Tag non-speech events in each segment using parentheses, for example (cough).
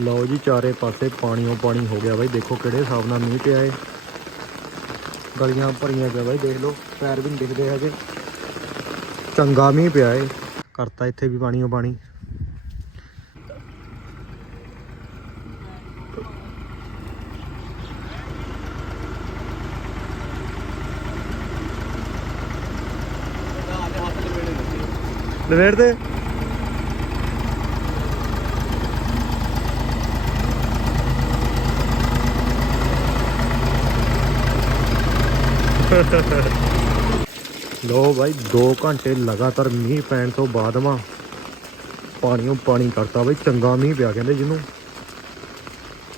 ਲਓ ਜੀ, ਚਾਰੇ ਪਾਸੇ ਪਾਣੀਓ ਪਾਣੀ ਹੋ ਗਿਆ ਬਾਈ। ਦੇਖੋ ਕਿਹੜੇ ਹਿਸਾਬ ਨਾਲ ਮੀਂਹ ਪਿਆ ਏ। ਗਲੀਆਂ ਭਰੀਆਂ ਪਿਆ ਬਾਈ, ਦੇਖ ਲਓ, ਪੈਰ ਵੀ ਨਹੀਂ ਦਿਖਦੇ ਹੈਗੇ। ਚੰਗਾ ਮੀਂਹ ਪਿਆ ਏ। ਕਰਤਾ ਇੱਥੇ ਵੀ ਪਾਣੀਓ ਪਾਣੀ। ਨਵੇੜ ਦੇ? ਲੋ ਬਾਈ 2 ਘੰਟੇ ਲਗਾਤਾਰ ਮੀਂਹ ਪੈਣ ਤੋਂ ਬਾਅਦ ਮਾ ਪਾਣੀੋਂ ਪਾਣੀ ਕਰਤਾ ਬਾਈ, ਚੰਗਾ ਮੀਂਹ ਪਿਆ ਕਹਿੰਦੇ ਜਿਹਨੂੰ।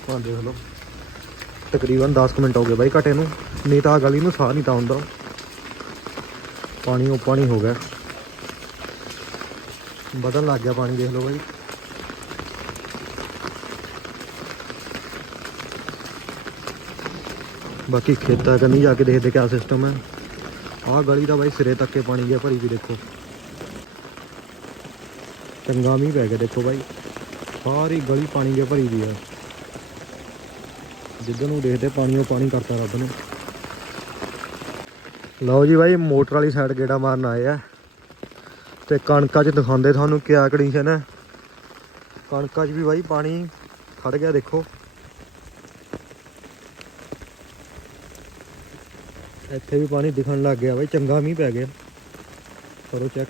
ਹਾਂ ਦੇਖ ਲਓ, ਤਕਰੀਬਨ 10 ਕੁ ਮਿੰਟ ਹੋ ਗਏ ਬਾਈ ਘਟੇ ਨੂੰ, ਨਹੀਂ ਤਾਂ ਆਹ ਗਲੀ ਨੂੰ ਸਾਹ ਨਹੀਂ ਤਾਂ ਹੁੰਦਾ ਪਾਣੀ ਉਹ ਪਾਣੀ ਹੋ ਗਿਆ। ਬਦਲ ਲੱਗ ਗਿਆ ਪਾਣੀ, ਦੇਖ ਲਓ ਬਾਈ। ਬਾਕੀ ਖੇਤਾਂ ਕੰਨੀ ਜਾ ਕੇ ਦੇਖਦੇ ਕਿਆ ਸਿਸਟਮ ਹੈ। ਆਹ ਗਲੀ ਦਾ ਬਾਈ ਸਿਰੇ ਤੱਕ ਕੇ ਪਾਣੀ ਗਿਆ ਭਰੀ ਵੀ ਦੇਖੋ। ਚੰਗਾ ਮੀਂਹ ਪੈ ਗਿਆ ਦੇਖੋ ਬਾਈ। ਸਾਰੀ ਗਲੀ ਪਾਣੀ ਗਿਆ ਭਰੀ ਦੀ ਆ। ਜਿੱਧਰ ਨੂੰ ਦੇਖਦੇ ਪਾਣੀ, ਉਹ ਪਾਣੀ ਕਰਤਾ ਰੱਬ ਨੇ। ਲਓ ਜੀ ਬਾਈ, ਮੋਟਰ ਵਾਲੀ ਸਾਈਡ ਗੇੜਾ ਮਾਰਨ ਆਏ ਆ। ਤੇ ਕਣਕਾਂ 'ਚ ਦਿਖਾਉਂਦੇ ਤੁਹਾਨੂੰ ਕਿਆ ਕੰਡੀਸ਼ਨ ਹੈ। ਕਣਕਾਂ 'ਚ ਵੀ ਬਾਈ ਪਾਣੀ ਖੜ ਗਿਆ ਦੇਖੋ। ਇੱਥੇ ਵੀ ਪਾਣੀ ਦਿਖਣ ਲੱਗ ਗਿਆ ਬਾਈ, ਚੰਗਾ ਮੀਂਹ ਪੈ ਗਿਆ। ਕਰੋ ਚੈੱਕ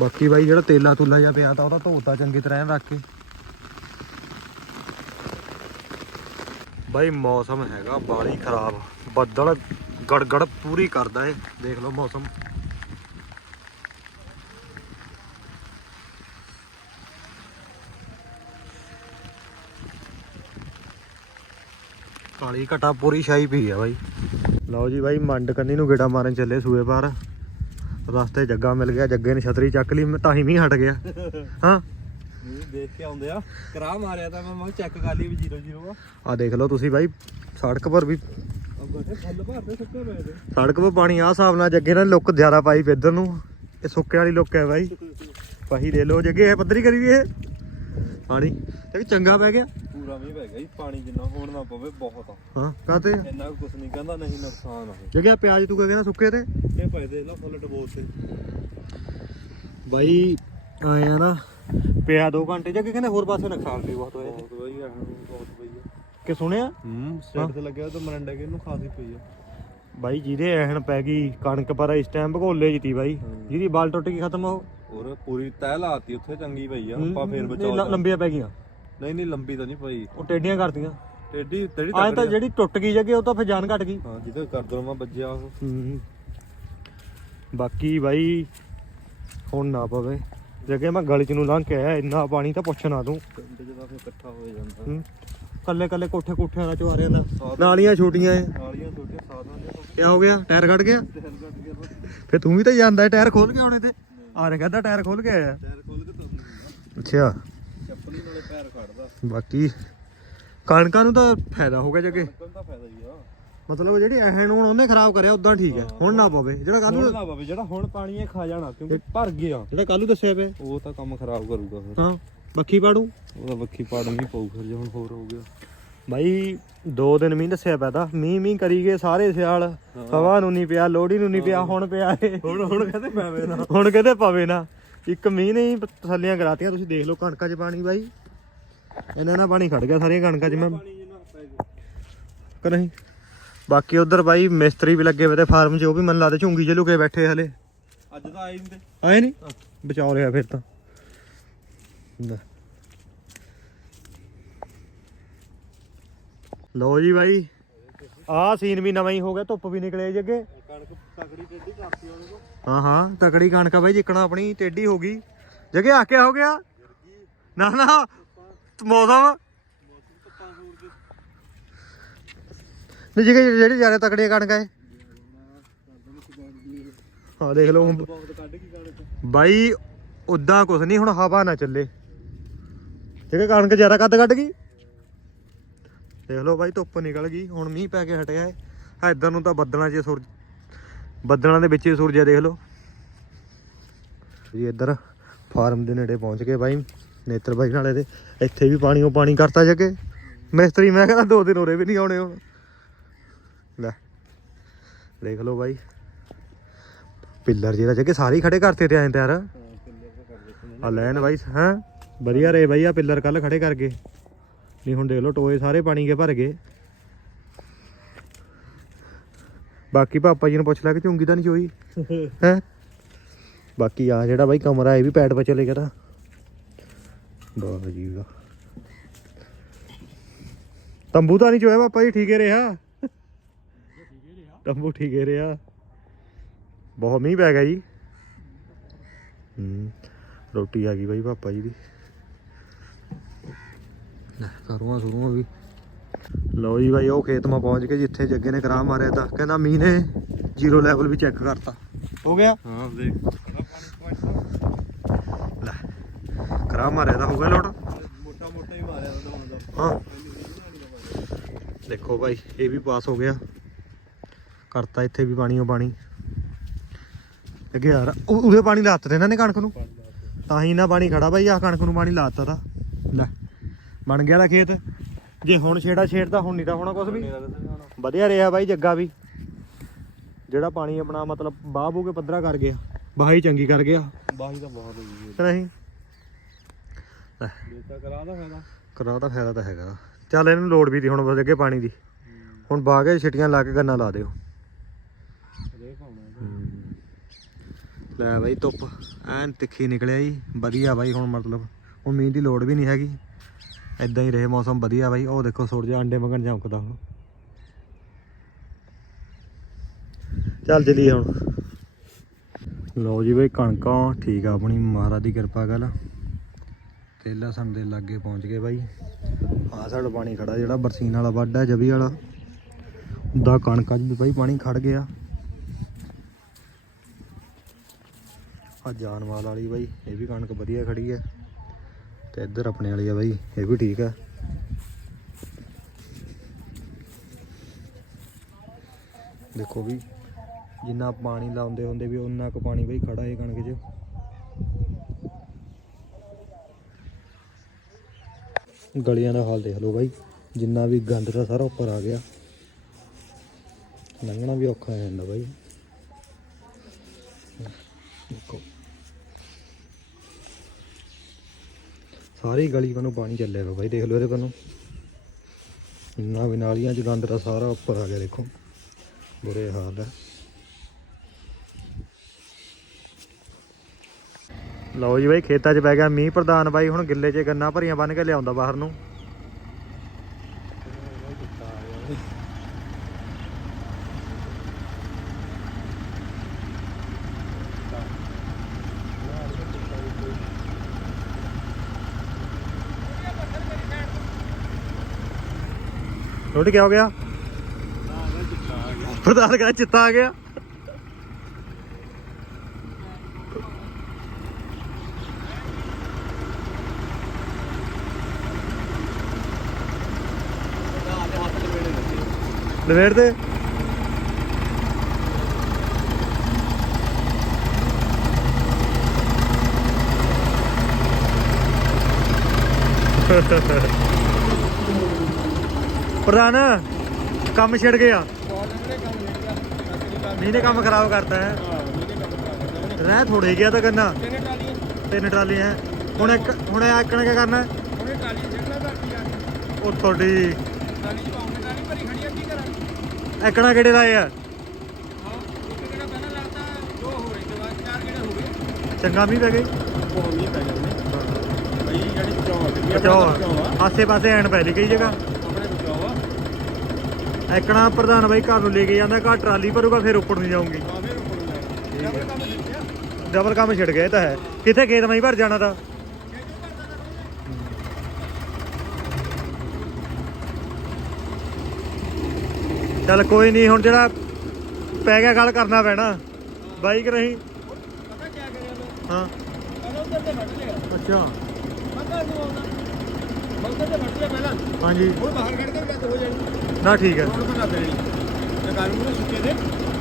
ਬਾਕੀ ਬਾਈ ਜਿਹੜਾ ਤੇਲਾ ਤੁਲਾ ਜਿਹਾ ਪਿਆ ਤਾਂ ਉਹਦਾ ਧੋਤਾ ਚੰਗੀ ਤਰ੍ਹਾਂ ਰੱਖ ਕੇ। ਬਾਈ ਮੌਸਮ ਹੈਗਾ ਬਾਲੀ ਖਰਾਬ। ਬੱਦਲ ਗੜਗੜ ਪੂਰੀ ਕਰਦਾ ਏ ਦੇਖ ਲਓ ਮੌਸਮ। ਕਾਲੀ ਘਟਾ ਪੂਰੀ ਛਾਈ ਪਈ ਆ ਬਾਈ। ਲਓ ਜੀ ਬਾਈ ਮੰਡ ਕੰਨੀ ਨੂੰ ਗੇੜਾ ਮਾਰਨ ਚੱਲੇ ਸੂਏ ਪਾਰ। ਰਸਤੇ ਜੱਗਾ ਮਿਲ ਗਿਆ ਜੱਗੇ ਨੇ ਛਤਰੀ ਚੱਕ ਲਈ ਤਾਂ ਹੀ ਮੀਂਹ ਹਟ ਗਿਆ। ਹਾਂ? ਦੇਖ ਕੇ ਆਉਂਦੇ ਆ। ਕਰਾ ਮਾਰਿਆ ਤਾਂ ਮੈਂ ਮੈਂ ਚੈੱਕ ਕਰ ਲਈ ਵੀ 00 ਆ। ਆ ਦੇਖ ਲਓ ਤੁਸੀਂ ਬਾਈ ਸੜਕ ਪਰ ਵੀ ਸੜਕ 'ਤੇ ਪਾਣੀ ਆ ਹਿਸਾਬ ਨਾਲ ਜੱਗੇ ਨਾਲ ਲੁੱਕ ਜ਼ਿਆਦਾ ਪਾਈ ਇੱਧਰ ਨੂੰ। ਇਹ ਸੁੱਕੇ ਵਾਲੀ ਲੁੱਕ ਹੈ ਬਾਈ। ਪਾਹੀ ਦੇ ਲੋ ਜੱਗੇ ਇਹ ਪੱਧਰੀ ਕਰੀ ਵੀ ਇਹ। ਪਾਣੀ? ਤੇ ਚੰਗਾ ਪੈ ਗਿਆ? ਪੂਰਾ ਮੀਂਹ ਪੈ ਗਿਆ ਜੀ ਪਾਣੀ ਜਿੰਨਾ ਹੋਣ ਨਾ ਪਵੇ ਬਹੁਤ ਆ। ਹਾਂ ਕਾਤੇ ਇੰਨਾ ਕੁਝ ਨਹੀਂ ਕਹਿੰਦਾ ਨਹੀਂ ਨੁਕਸਾਨ ਆ ਜੱਗੇ ਪਿਆਜ਼ ਤੂੰ ਕਹਿੰਦਾ ਸੁੱਕੇ ਤੇ? ਇਹ ਪਏ ਦੇ ਲਾ ਫੁੱਲ ਡਬੋਲ ਤੇ। ਬਾਈ ਆਇਆ ਨਾ ਪਿਆ 2 ਘੰਟੇ ਜੱਗੇ ਕਹਿੰਦੇ ਹੋਰ ਪਾਸੇ ਨੁਕਸਾਨ ਵੀ ਬਹੁਤ ਹੋਇਆ। ਬਹੁਤ ਵਧੀਆ ਬਹੁਤ ਵਧੀਆ। ਕਿ ਸੁਣਿਆ? ਹੂੰ ਸਟੇਟ ਤੇ ਲੱਗਿਆ ਤਾਂ ਮਰੰਡਾ ਕੇ ਇਹਨੂੰ ਖਾਸੀ ਪਈ ਆ। ਬਾਈ ਜਿਹਦੇ ਐਹਣ ਪੈ ਗਈ ਕਣਕ ਪਰ ਇਸ ਟਾਈਮ ਭਗੋਲੇ ਜਿੱਤੀ ਬਾਈ। ਜਿਹਦੀ ਬਾਲ ਟੁੱਟ ਗਈ ਖਤਮ ਹੋ ਔਰ ਪੂਰੀ ਤਹਿ ਲਾਤੀ ਉੱਥੇ ਚੰਗੀ ਪਈ ਆ ਆਪਾਂ ਫੇਰ ਨਹੀਂ, ਬਚਾਓ ਲ- ਲੰਬੀਆਂ ਪੈ ਗਈਆਂ। ਨਹੀਂ ਨਹੀਂ ਲੰਬੀ ਤਾਂ ਨਹੀਂ ਪਈ। ਉਹ ਟੇਡੀਆਂ ਕਰਤੀਆਂ। ਟੇਡੀ ਤੇੜੀ ਆਏ ਤਾਂ ਜਿਹੜੀ ਟੁੱਟ ਗਈ ਜੱਗੇ ਉਹ ਤਾਂ ਫਿਰ ਜਾਨ ਘਟ ਗਈ। ਹਾਂ ਜਿਹਦੇ ਕਰ ਦੋ ਮੈਂ ਵੱਜਿਆ ਉਹ। ਹੂੰ ਬਾਕੀ ਬਾਈ ਹੁਣ ਨਾ ਪਵੇ। ਜਗੇ ਮੈਂ ਗਲੀ ਚ ਨੂੰ ਲੰਘ ਕੇ ਆਇਆ ਇੰਨਾ ਪਾਣੀ ਤਾਂ ਪੁੱਛ ਨਾ ਤੂੰ। ਪਿੰਡ ਜਿਹਦਾ ਫਿਰ ਇਕੱਠਾ ਹੋ ਜਾਂਦਾ। ਹੂੰ। ਕੱਲੇ ਕੱਲੇ ਕੋਠੇ ਕੋਠਿਆਂ ਦਾ ਚੁਆਰਿਆਂ ਦਾ। ਨਾਲੀਆਂ ਛੋਟੀਆਂ ਐ। ਨਾਲੀਆਂ ਛੋਟੀਆਂ ਸਾਧਾਂ ਦੇ ਕਿਆ ਹੋ ਗਿਆ? ਟਾਇਰ ਕੱਢ ਗਿਆ? ਟਾਇਰ ਕੱਟ ਗਿਆ। ਬਸ ਫੇ ਤੂੰ ਵੀ ਤਾਂ ਜਾਂਦਾ ਟਾਇਰ ਖੋਲ ਕੇ ਆਉਣੇ ਤੇ। ਆ ਰਿਹਾ ਕਹਿੰਦਾ ਟਾਇਰ ਖੋਲ ਕੇ ਆਇਆ। ਟਾਇਰ ਖੋਲ ਕੇ ਤੁਰ ਅੱਛਾ। ਚੱਪਲੀ ਨਾਲੇ ਪੈਰ ਖੜਦਾ। ਬਾਕੀ ਕਣਕਾਂ ਨੂੰ ਤਾਂ ਫਾਇਦਾ ਹੋ ਗਿਆ ਜਗੇ। ਕੋਈ ਤਾਂ ਫਾਇਦਾ ਹੀ ਆ। ਮਤਲਬ ਜਿਹੜੀ ਐਹਣ ਹੁਣ ਉਹਨੇ ਖਰਾਬ ਕਰਿਆ ਉਦਾਂ ਠੀਕ ਹੈ। ਹੁਣ ਨਾ ਪਵੇ। ਜਿਹੜਾ ਕੱਲੂ ਨਾ ਬਾਬੇ ਜਿਹੜਾ ਹੁਣ ਪਾਣੀ ਇਹ ਖਾ ਜਾਣਾ ਕਿਉਂਕਿ ਭਰ ਗਿਆ। ਜਿਹੜਾ ਕੱਲੂ ਦੱਸਿਆ ਪਿਆ। ਉਹ ਤਾਂ ਕੰਮ ਖਰਾਬ ਕਰੂਗਾ ਫਿਰ। ਹਾਂ ਬੱਖੀ ਪਾੜੂ। ਉਹਦਾ ਵੱਖੀ ਪਾੜਨ ਹੀ ਪਊ ਫਿਰ ਜੇ ਹੁਣ ਹੋਰ ਹੋ ਗਿਆ। ਬਾਈ ਦੋ ਦਿਨ ਮੀਂਹ ਦੱਸਿਆ ਪਿਆ ਤਾਂ। ਮੀਂਹ ਮੀਂਹ ਕਰੀ ਗਏ ਸਾਰੇ ਸਿਆਲ। ਹਵਾ ਨੂੰ ਨਹੀਂ ਪਿਆ ਲੋੜੀ ਨੂੰ ਨਹੀਂ ਪਿਆ ਹੁਣ ਪਿਆ ਏ ਹੁਣ ਹੁਣ ਕਹਿੰਦੇ ਪੈਵੇ ਨਾ। ਹੁਣ ਕਿਤੇ ਪਵੇ ਨਾ। ਇੱਕ ਮੀਂਹ ਨੇ ਹੀ ਤਸੱਲੀਆਂ ਕਰਾਤੀਆਂ ਤੁਸੀਂ ਦੇਖ ਲਓ ਕਣਕਾਂ 'ਚ ਪਾਣੀ ਬਾਈ। ਇਹਨਾਂ ਨਾਲ ਪਾਣੀ ਖੜ ਗਿਆ ਸਾਰੀਆਂ ਕਣਕਾਂ 'ਚ ਮੈਂ। ਕਿ ਨਹੀਂ? ਬਾਕੀ ਉਧਰ ਬਾਈ ਮਿਸਤਰੀ ਵੀ ਲੱਗੇ ਹੋਏ ਤੇ ਫਾਰਮ 'ਚ ਉਹ ਵੀ ਮਨ ਲੱਗਦਾ ਝੁੰਗੀ 'ਚ ਲੁਕੇ ਬੈਠੇ ਹਲੇ। ਅੱਜ ਤਾਂ ਆਏ ਨਹੀਂ ਤੇ। ਆਏ ਨਹੀਂ ਬਚਾਉ ਰਿਹਾ ਫਿਰ ਤਾਂ। ਲਓ ਜੀ ਬਾਈ। ਆਹ ਸੀਨ ਵੀ ਨਵਾਂ ਹੀ ਹੋ ਗਿਆ ਧੁੱਪ ਵੀ ਨਿਕਲੇ ਜੱਗੇ ਕਣਕ ਤਕੜੀ ਟੇਢੀ ਕਰਤੀ ਉਹਨੇ ਕੋ ਹਾਂ ਹਾਂ ਤਕੜੀ ਕਣਕ ਆ ਬਾਈ ਜਿੱਕਣਾ ਆਪਣੀ ਟੇਢੀ ਹੋ ਗਈ। ਜਗੇ ਆ ਕਿਆ ਹੋ ਗਿਆ? ਨਾ ਨਾ ਮੌਸਮ। ਨਹੀਂ ਜਿਹੜੇ ਜਿਹੜੇ ਜ਼ਿਆਦਾ ਤਕੜੀਆਂ ਕਣਕਾਂ ਐ ਹਾਂ ਦੇਖ ਲਓ ਕਣਕ। ਬਾਈ ਉਦਾਂ ਕੁਛ ਨਹੀਂ ਹੁਣ ਹਵਾ ਨਾ ਚੱਲੇ। ਜਿਹੜੇ ਕਣਕ ਜ਼ਿਆਦਾ ਕੱਦ ਕੱਢ ਗਈ? ਦੇਖ ਲਓ ਬਾਈ ਧੁੱਪ ਨਿਕਲ ਗਈ ਹੁਣ ਮੀਂਹ ਪੈ ਕੇ ਹਟਿਆ ਹੈ ਆ ਇਧਰ ਨੂੰ ਤਾਂ ਬੱਦਲਾਂ 'ਚ ਸੂਰਜ ਬੱਦਲਾਂ ਦੇ ਵਿੱਚ ਹੀ ਸੂਰਜ ਹੈ ਦੇਖ ਲਓ। ਜੀ ਇੱਧਰ ਫਾਰਮ ਦੇ ਨੇੜੇ ਪਹੁੰਚ ਗਏ ਬਾਈ ਨੇਤਰ ਬਾਈ ਨਾਲੇ ਦੇ। ਇੱਥੇ ਵੀ ਪਾਣੀ ਉਹ ਪਾਣੀ ਕਰਤਾ ਜੱਗੇ ਮਿਸਤਰੀ ਮੈਂ ਕਹਿੰਦਾ ਦੋ ਦਿਨ ਉਰੇ ਵੀ ਨਹੀਂ ਆਉਣੇ ਹੁਣ। ਲੈ ਦੇਖ ਲਓ ਬਾਈ। ਪਿੱਲਰ ਜਿਹੜਾ ਜੱਗੇ ਸਾਰੇ ਖੜੇ ਕਰਤੇ ਤੇ ਐਂ ਤਿਆਰ। ਆ ਲੈਣ ਬਾਈ ਹਾਂ? ਵਧੀਆ ਰੇ ਬਾਈ ਆ ਪਿੱਲਰ ਕੱਲ ਖੜੇ ਕਰ ਗਏ ਨਹੀਂ ਹੁਣ ਦੇਖ ਲਓ ਟੋਏ ਸਾਰੇ ਪਾਣੀ ਕੇ ਭਰ ਗਏ। ਬਾਕੀ ਪਾਪਾ ਜੀ ਨੂੰ ਪੁੱਛ ਲੈ ਕਿ ਝੁੰਗੀ ਤਾਂ ਨਹੀਂ ਚੋਈ। (laughs) ਹੈ? ਬਾਕੀ ਆ ਜਿਹੜਾ ਬਾਈ ਕਮਰਾ ਇਹ ਵੀ ਪੈਡ 'ਤੇ ਚਲੇ ਗਿਆ ਤਾਂ। ਵਾਹ ਜੀ ਵਾਹ ਤੰਬੂ ਤਾਂ ਨਹੀਂ ਚੋਇਆ ਪਾਪਾ ਜੀ ਠੀਕ ਹੀ ਰਿਹਾ। ਤੰਬੂ ਠੀਕ ਹੀ ਰਿਹਾ। ਬਹੁਤ ਮੀਂਹ ਪੈ ਗਿਆ ਜੀ। ਹੂੰ ਰੋਟੀ ਆ ਗਈ ਬਾਈ ਪਾਪਾ ਜੀ ਦੀ। ਲੈ ਸਰੂਆਂ ਸਰੂਆਂ ਵੀ। ਲਓ ਜੀ ਬਾਈ ਉਹ ਖੇਤ ਮਾ ਪਹੁੰਚ ਕੇ ਜਿੱਥੇ ਜੱਗੇ ਨੇ ਕਰਾ ਮਾਰਿਆ ਤਾਂ। ਕਹਿੰਦਾ ਮੀਂਹ ਨੇ ਜ਼ੀਰੋ ਲੈਵਲ ਵੀ ਚੈੱਕ ਕਰਤਾ। ਹੋ ਗਿਆ? ਹਾਂ ਦੇਖ। ਲੈ ਕਰਾ ਮਾਰਿਆ ਤਾਂ ਹੋ ਗਿਆ ਲੋਟ। ਮੋਟਾ ਮੋਟਾ ਹੀ। ਮਾਰਿਆ ਉਹਦਾ ਹੁੰਦਾ ਹਾਂ ਦੇਖੋ ਬਾਈ ਇਹ ਵੀ ਪਾਸ ਹੋ ਗਿਆ। ਕਰਤਾ ਇੱਥੇ ਵੀ ਪਾਣੀ ਉਹ ਪਾਣੀ। ਅੱਗੇ ਯਾਰ ਉਹ- ਉਹਦੇ ਪਾਣੀ ਲਾਤਾ ਇਹਨਾਂ ਨੇ ਕਣਕ ਨੂੰ? ਤਾਂ ਹੀ ਨਾ ਪਾਣੀ ਖੜਾ ਬਾਈ ਆ ਕਣਕ ਨੂੰ ਪਾਣੀ ਲਾਤਾ ਤਾਂ। ਲੈ। ਬਣ ਗਿਆ ਦਾ ਖੇਤ। ਜੇ ਹੁਣ ਛੇੜਾ ਛੇੜਦਾ ਹੁਣ ਨਹੀਂ ਤਾਂ ਹੋਣਾ ਕੁਝ ਵੀ। ਵਧੀਆ ਰਿਹਾ ਬਾਈ ਜੱਗਾ ਵੀ। ਜਿਹੜਾ ਪਾਣੀ ਆਪਣਾ ਮਤਲਬ ਬਾਹ ਬੂ ਕੇ ਪੱਧਰਾ ਕਰ ਗਿਆ ਬਾਹੀ ਚੰਗੀ ਕਰ ਗਿਆ। ਬਾਹੀ ਤਾਂ ਬਹੁਤ ਹੋਈ ਨਹੀਂ ਬੇਤਾ ਕਰਾ ਦਾ ਫਾਇਦਾ। ਕਰਾ ਦਾ ਫਾਇਦਾ ਤਾਂ ਹੈਗਾ। ਚੱਲ ਇਹਨੂੰ ਲੋੜ ਵੀ ਦੀ ਹੁਣ ਬਸ ਅੱਗੇ ਪਾਣੀ ਦੀ। ਹੁਣ ਬਾਹ ਕੇ ਛਿਟੀਆਂ ਲਾ ਕੇ ਗੰਨਾ ਲਾ ਦਿਓ। ਲੈ ਬਾਈ ਧੁੱਪ। ਐਨ ਤਿੱਖੀ ਨਿਕਲਿਆ ਜੀ। ਵਧੀਆ ਬਾਈ ਹੁਣ ਮਤਲਬ। ਹੁਣ ਮੀਂਹ ਦੀ ਲੋੜ ਵੀ ਨਹੀਂ ਹੈਗੀ। ਐਦਾਂ ਹੀ ਰਹੇ ਮੌਸਮ ਵਧੀਆ ਬਾਈ। ਉਹ ਦੇਖੋ ਸੂਰਜ ਅੰਡੇ ਮੰਗਣ ਚਮਕਦਾ ਹੁਣ। ਚੱਲ ਚਲੀ ਹੁਣ। ਲਓ ਜੀ ਬਾਈ ਕਣਕਾਂ। ਠੀਕ ਆ ਆਪਣੀ, ਮਹਾਰਾਜ ਦੀ ਕਿਰਪਾ ਗੱਲ। ਤੇ ਲਸਣ ਦੇ ਲਾਗੇ ਪਹੁੰਚ ਗਏ ਬਾਈ। ਆ ਸਾਡਾ ਪਾਣੀ ਖੜਾ ਜਿਹੜਾ ਬਰਸੀਨ ਵਾਲਾ ਵੱਡ ਹੈ ਜਬੀ ਵਾਲਾ। ਦਾ ਕਣਕਾਂ 'ਚ ਵੀ ਬਾਈ ਪਾਣੀ ਖੜ ਗਿਆ। ਆ ਜਾਨਵਾਲ ਵਾਲੀ ਬਾਈ, ਇਹ ਵੀ ਕਣਕ ਵਧੀਆ ਖੜੀ ਹੈ ਤੇ ਇੱਧਰ ਆਪਣੇ ਵਾਲੀ ਆ ਬਾਈ, ਇਹ ਵੀ ਠੀਕ ਹੈ ਦੇਖੋ ਵੀ, ਜਿੰਨਾ ਪਾਣੀ ਲਾਉਂਦੇ ਹੁੰਦੇ ਵੀ ਉਨਾ ਕੁ ਪਾਣੀ ਬਾਈ ਖੜਾ ਹੈ ਕਣਕ 'ਚ। ਗਲੀਆਂ ਦਾ ਹਾਲ ਦੇਖ ਲਓ ਬਾਈ, ਜਿੰਨਾ ਵੀ ਗੰਦ ਤਾਂ ਸਾਰਾ ਉੱਪਰ ਆ ਗਿਆ। ਲੰਘਣਾ ਵੀ ਔਖਾ ਹੋ ਜਾਂਦਾ ਬਾਈ ਦੇਖੋ ਸਾਰੀ ਗਲੀ ਵੱਲੋਂ ਪਾਣੀ ਚੱਲਿਆ ਵਾ ਬਾਈ, ਦੇਖ ਲਓ ਇਹਦੇ ਵੱਲੋਂ ਇੰਨਾ ਵੀ ਨਾਲੀਆਂ 'ਚ ਗੰਦ ਤਾਂ ਸਾਰਾ ਉੱਪਰ ਆ ਗਿਆ, ਦੇਖੋ। ਬੁਰੇ ਹਾਲ ਹੈ ਲਓ ਜੀ ਬਾਈ, ਖੇਤਾਂ 'ਚ ਪੈ ਗਿਆ ਮੀਂਹ ਪ੍ਰਧਾਨ ਬਾਈ, ਹੁਣ ਗਿੱਲੇ 'ਚ ਗੰਨਾ ਭਰੀਆਂ ਬੰਨ ਕੇ ਲਿਆਉਂਦਾ ਬਾਹਰ ਨੂੰ। ਰੋਟੀ ਕੀ ਹੋ ਗਿਆ। ਪ੍ਰਧਾਨ ਕਹਿੰਦਾ ਚਿੱਤਾ ਆ ਗਿਆ। ਲਵੇੜ ਦੇ। (laughs) ਪ੍ਰਧਾਨ ਕੰਮ ਛਿੜ ਗਿਆ ਮੀਂਹ ਨੇ ਕੰਮ ਖਰਾਬ ਕਰਤਾ ਹੈ। ਰਹਿ ਥੋੜੇ ਗਿਆ ਤਾਂ ਕਰਨਾ ਤਿੰਨ ਟਰਾਲੀਆਂ ਹੈ। ਹੁਣ ਇੱਕ ਹੁਣ ਇਹ ਆਕਣ ਕੀ ਕਰਨਾ? ਉਹ ਤੁਹਾਡੀ ਐਕਣਾ ਕਿਹੜੇ ਲਾਏ ਆ? ਚੰਗਾ ਮੀਂਹ ਪੈ ਗਈ ਆਸੇ ਪਾਸੇ ਐਨ ਪੈ ਲਈ ਕਈ ਜਗ੍ਹਾ। ਐਕਣਾ ਪ੍ਰਧਾਨ ਬਾਈ ਘਰ ਨੂੰ ਲੈ ਕੇ ਜਾਂਦਾ ਘਰ ਟਰਾਲੀ ਭਰੂਗਾ ਫਿਰ ਉੱਪਰ ਨੂੰ ਜਾਊਂਗੀ। ਡਬਲ ਕੰਮ ਛਿੜ ਗਿਆ। ਇਹ ਤਾਂ ਹੈ। ਕਿੱਥੇ ਖੇਤ ਮੈਂ ਭਰ ਜਾਣਾ ਤਾਂ? ਚੱਲ ਕੋਈ ਨਹੀਂ ਹੁਣ ਜਿਹੜਾ ਪੈ ਗਿਆ ਗੱਲ ਕਰਨਾ ਪੈਣਾ। ਬਾਈਕ ਨਹੀਂ ਹਾਂ। ਅੱਛਾ। ਹਾਂਜੀ। ਨਾ ਠੀਕ ਹੈ।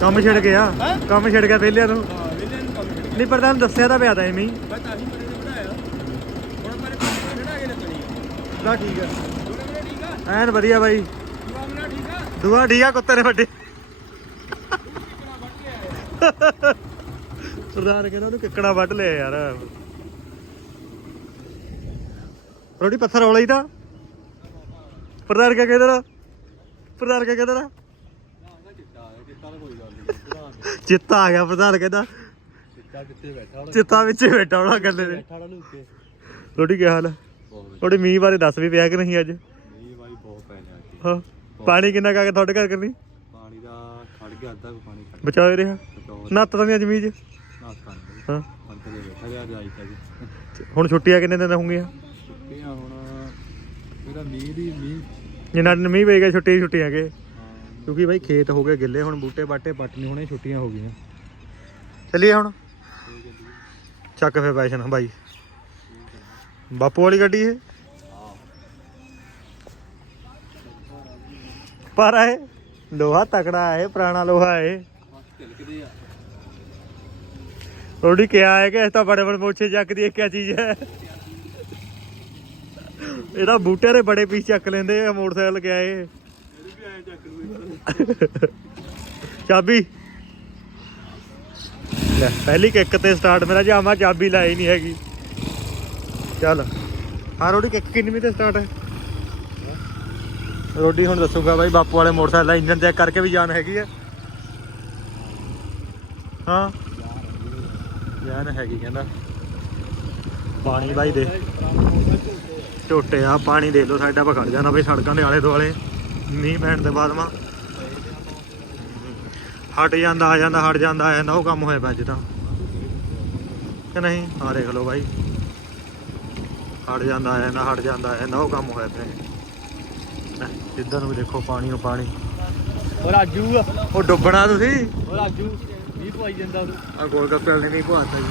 ਕੰਮ ਛਿੜ ਗਿਆ। ਕੰਮ ਛਿੜ ਗਿਆ ਵਿਹਲਿਆਂ ਨੂੰ। ਨਹੀਂ ਪਰ ਤੁਹਾਨੂੰ ਦੱਸਿਆ ਤਾਂ ਪਿਆ ਤਾਂ ਐਵੇਂ ਹੀ। ਮੈਂ ਤਾਂ ਹੀ ਮਰੇ ਨੇ ਬਣਾਇਆ। ਹੁਣ ਮੇਰੇ ਪਾਣੀ ਖੜਾ ਕੇ ਲੱਗਣੀ ਤਾਂ ਠੀਕ ਹੈ। ਦੋਨੇ ਮੇਰੇ ਠੀਕ ਆ? ਐਨ ਵਧੀਆ ਬਾਈ। ਤੂੰ ਆਮਨਾ ਠੀਕ ਆ? ਦੁਆ ਠੀਕ ਆ ਕੁੱਤੇ ਨੇ ਵੱਡੇ। ਕਿੰਨਾ ਵੱਟ ਕੇ ਆਇਆ ਸਰਦਾਰ ਕਹਿੰਦਾ ਉਹਨੂੰ ਕਿੱਕੜਾ ਵੱਢ ਲਿਆ ਯਾਰ ਰੋਟੀ ਪੱਥਰ ਰੋਲਾ ਹੀ ਤਾਂ ਪ੍ਰਧਾਨ ਕਿਆ ਕਹਿੰਦਾ ਤਾ? ਪ੍ਰਧਾਨ ਕਿਆ ਕਹਿੰਦਾ ਤਾ? ਨਾ ਚਿੱਟਾ ਆ ਚਿੱਟਾ ਤਾਂ। ਕੋਈ ਗੱਲ ਨਹੀਂ ਚਿੱਤਾ ਆ ਗਿਆ ਪ੍ਰਧਾਨ ਕਹਿੰਦਾ। ਚਿੱਤਾ ਵਿੱਚ ਹੀ ਬੈਠਾ ਹੋਣਾ ਗੱਲੇ ਦੇ। ਰੋਟੀ ਕੀ ਹਾਲ ਥੋੜੀ ਮੀਂਹ ਬਾਰੇ ਦੱਸ ਵੀ ਪਿਆ ਕਿ ਨਹੀਂ ਅੱਜ? ਨਹੀਂ ਬਾਈ ਬਹੁਤ ਪੈ ਗਿਆ ਇੱਥੇ। ਹਾਂ ਪਾਣੀ ਕਿੰਨਾ? ਕਾ ਕੇ ਤੁਹਾਡੇ ਘਰ ਕਰਨੀ ਪਾਣੀ ਦਾ ਖੜ ਗਿਆ ਅੱਧਾ ਕੁ ਪਾਣੀ ਖੜ ਬਚਾਓ ਰਿਹਾ ਨੱਤ ਤਾਂ ਅੱਜ ਮੀਂਹ 'ਚ ਹਾਂ ਹੁਣ ਛੁੱਟੀਆਂ ਕਿੰਨੇ ਦਿਨ ਹੋਣਗੀਆਂ? ਇਹਦਾ ਮੀਂਹ ਦੀ ਮੀਂਹ। ਜਿੰਨਾ ਦਿਨ ਮੀਂਹ ਪਏਗਾ ਛੁੱਟੀ ਹੀ ਛੁੱਟੀਆਂ ਕੇ ਕਿਉਂਕਿ ਬਾਈ ਖੇਤ ਹੋ ਗਏ ਗਿੱਲੇ ਹੁਣ ਬੂਟੇ ਬਾਟੇ ਪੱਟ ਨਹੀਂ ਹੋਣੇ ਛੁੱਟੀਆਂ ਹੋ ਗਈਆਂ। ਚੱਲੀਏ ਹੁਣ। ਚੱਕ ਫੇ ਪੈਸ਼ਨ ਬਾਈ। ਬਾਪੂ ਵਾਲੀ ਗੱਡੀ ਇਹ? ਪਰ ਆਏ ਲੋਹਾ ਤਕੜਾ ਹੈ ਪੁਰਾਣਾ ਲੋਹਾ ਹੈ। ਝਲਕਦੇ ਆ। ਰੋਡੀ ਕਿਹਾ ਹੈ ਕਿ ਇਸ ਤਾਂ ਬੜੇ ਬੜੇ ਮੋਛੇ ਚੱਕਦੀ ਹੈ ਕਿਆ ਚੀਜ਼ ਹੈ? ਇਹਦਾ ਬੂਟੇ ਦੇ ਬੜੇ ਪੀਸ ਚੱਕ ਲੈਂਦੇ ਆ, ਮੋਟਰਸਾਈਕਲ ਕਿਆ ਇਹ ਚਾਬੀ। ਲੈ, ਪਹਿਲੀ ਕਿੱਕ ਤੇ ਸਟਾਰਟ ਮੇਰਾ ਜਾਮਾ ਚਾਬੀ ਲਾਈ ਨਹੀਂ ਹੈਗੀ। ਚੱਲ ਹਾਂ ਰੋਡੀ ਕਿੱਕ ਕਿੰਨੀ ਤੇ ਸਟਾਰਟ ਹੈ? ਰੋਡੀ ਹੁਣ ਦੱਸੂਗਾ ਬਾਈ, ਬਾਪੂ ਵਾਲੇ ਮੋਟਰਸਾਈਕਲ ਦਾ ਇੰਜਨ ਚੈੱਕ ਕਰਕੇ ਵੀ ਜਾਨ ਹੈਗੀ ਹੈ। ਹਾਂ। ਜਾਨ ਹੈਗੀ ਕਹਿੰਦਾ। ਪਾਣੀ ਬਾਈ ਦੇ। ਝੋਟੇ ਆ ਪਾਣੀ ਦੇ ਲੋ ਸਾਡਾ ਖੜ ਜਾਣਾ ਬਈ ਸੜਕਾਂ ਦੇ ਆਲੇ ਦੁਆਲੇ। ਮੀਂਹ ਪੈਣ ਦੇ ਬਾਅਦ ਮਾ। ਹਟ ਜਾਂਦਾ ਆ ਜਾਂਦਾ ਹਟ ਜਾਂਦਾ ਆ ਜਾਂਦਾ ਉਹ ਕੰਮ ਹੋਇਆ ਅੱਜ ਤਾਂ। ਕਿ ਨਹੀਂ? ਆ ਦੇਖ ਲਓ ਬਾਈ। ਹਟ ਜਾਂਦਾ ਆ ਜਾਂਦਾ ਹਟ ਜਾਂਦਾ ਆ ਜਾਂਦਾ ਉਹ ਕੰਮ ਹੋਇਆ ਪਿਆ। ਇੱਧਰ ਨੂੰ ਵੀ ਦੇਖੋ ਪਾਣੀ ਉਹ ਪਾਣੀ। ਉਹ ਰਾਜੂ ਉਹ ਡੁੱਬਣਾ ਤੁਸੀਂ? ਉਹ ਰਾਜੂ ਮੀਂਹ ਪਵਾਈ ਜਾਂਦਾ ਉਹ ਆ ਗੋਲ ਗੱਪੇ ਵਾਲੇ ਨਹੀਂ ਪਵਾਤਾ ਜੀ।